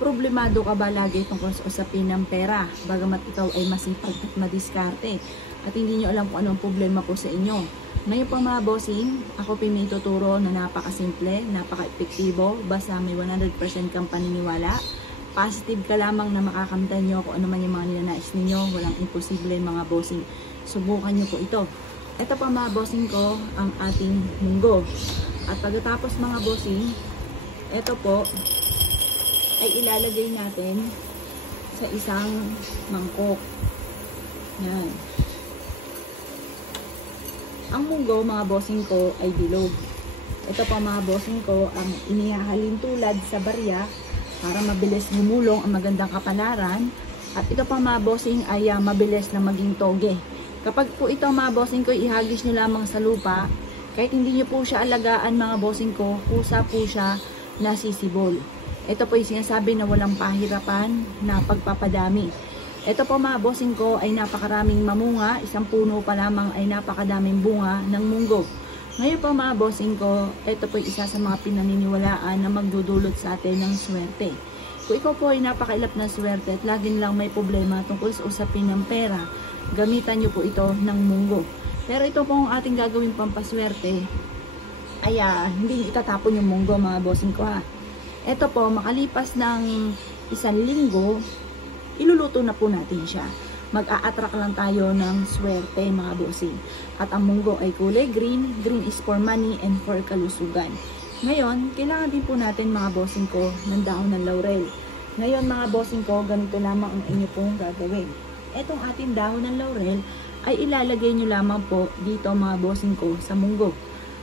Problemado ka ba lagi tungkol sa usapin ng pera, bagamat ikaw ay masipag at madiskarte at hindi nyo alam kung anong problema po sa inyo? Ngayon po mga bossing, ako po may tuturo na napakasimple, napaka-epektibo, basta may 100% kang paniniwala. Positive ka lamang na makakamtan nyo kung ano man yung mga ninanais ninyo, walang imposible mga bossing. Subukan nyo po ito. Ito pa mga bossing ko, ang ating munggo. At pagkatapos mga bossing, ito po ay ilalagay natin sa isang mangkok. Yan. Ang munggo mga bossing ko ay bilog. Ito pa mga bossing ko ang inihahalin tulad sa barya para mabilis gumulong ang magandang kapalaran. At ito pa mga bossing ay mabilis na maging toge. Kapag po ito mga bossing ko ihagis nyo lamang sa lupa, kahit hindi nyo po siya alagaan mga bossing ko, kusa po siya nasisibol. Ito po yung sinasabi na walang pahirapan na pagpapadami. Ito po mga bossing ko ay napakaraming mamunga, isang puno pa lamang ay napakadaming bunga ng munggo. Ngayon po mga bossing ko, ito po yung isa sa mga pinaniniwalaan na magdudulot sa atin ng swerte. Kung ikaw po ay napakailap ng swerte at laging lang may problema tungkol sa usapin ng pera, gamitan nyo po ito ng munggo. Pero ito po ang ating gagawin pampaswerte, ay hindi itatapon yung munggo mga bossing ko ha. Ito po, makalipas ng 1 linggo, iluluto na po natin siya. Mag-a-attract lang tayo ng swerte mga bossing. At ang munggo ay kulay green. Green is for money and for kalusugan. Ngayon, kailangan din po natin mga bossing ko ng dahon ng laurel. Ngayon mga bossing ko, ganito lamang ang inyo pong gagawin. Etong ating dahon ng laurel ay ilalagay nyo lamang po dito mga bossing ko sa munggo.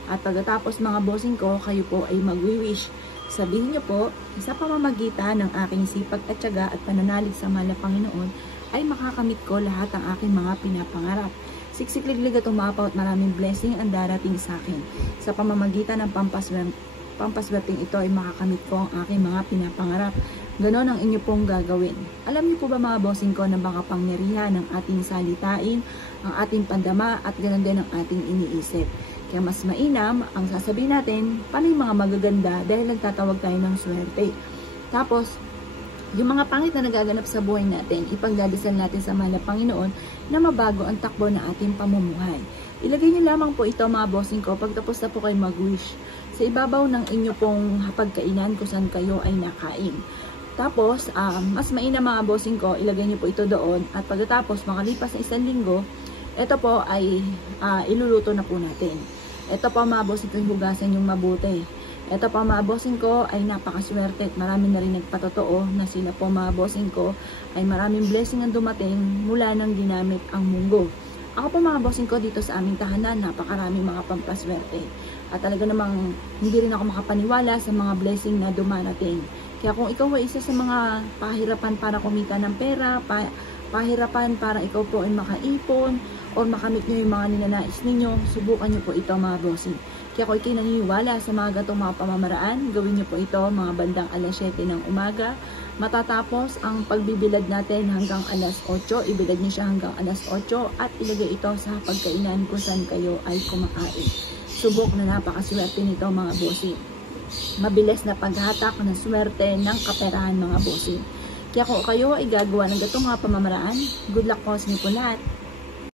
At pagkatapos mga bossing ko, kayo po ay mag-wish. Sabihin niyo po, sa pamamagitan ng aking sipag at tiyaga at pananalig sa mahal na Panginoon, ay makakamit ko lahat ng aking mga pinapangarap. Siksikliglig at umapaw at maraming blessing ang darating sa akin. Sa pamamagitan ng pampaswerteng ito ay makakamit ko ang aking mga pinapangarap. Ganon ang inyo pong gagawin. Alam niyo po ba mga bossing ko na baka pangyarihan ng ating salitain, ang ating pandama at ganon din ang ating iniisip. Kaya mas mainam ang sasabihin natin, paano yung mga magaganda dahil nagtatawag tayo ng swerte. Tapos, yung mga pangit na nagaganap sa buhay natin, ipagdadasal natin sa mahal na Panginoon na mabago ang takbo ng ating pamumuhay. Ilagay niyo lamang po ito mga bossing ko pagtapos na po kayo mag-wish sa ibabaw ng inyo pong hapagkainan kung saan kayo ay nakain. Tapos, mas mainam mga bossing ko, ilagay niyo po ito doon at pagkatapos makalipas na 1 linggo, ito po ay iluluto na po natin. Ito po mga bossing ko, hugasan yung mabuti. Ito po mga bossing ko ay napakaswerte at marami na rin nagpatotoo na sila po mga bossing ko ay maraming blessing ang dumating mula nang ginamit ang munggo. Ako po mga bossing ko dito sa aming tahanan, napakaraming mga pampaswerte. At talaga namang hindi rin ako makapaniwala sa mga blessing na dumarating. Kaya kung ikaw ay isa sa mga pahirapan para kumita ng pera, pahirapan para ikaw po ay makaipon, o makamit nyo yung mga ninanais ninyo, subukan nyo po ito mga bossing. Kaya kung ikay naniniwala sa mga gatong mga pamamaraan, gawin nyo po ito mga bandang alas 7 ng umaga. Matatapos ang pagbibilad natin hanggang alas 8, ibilad nyo siya hanggang alas 8 at ilagay ito sa pagkainan kung saan kayo ay kumakain. Subok na napakaswerte nito mga bossing. Mabilis na paghatak ng swerte ng kaperahan mga bossing. Kaya kung kayo ay gagawa ng gatong mga pamamaraan, good luck po sa inyo po lahat.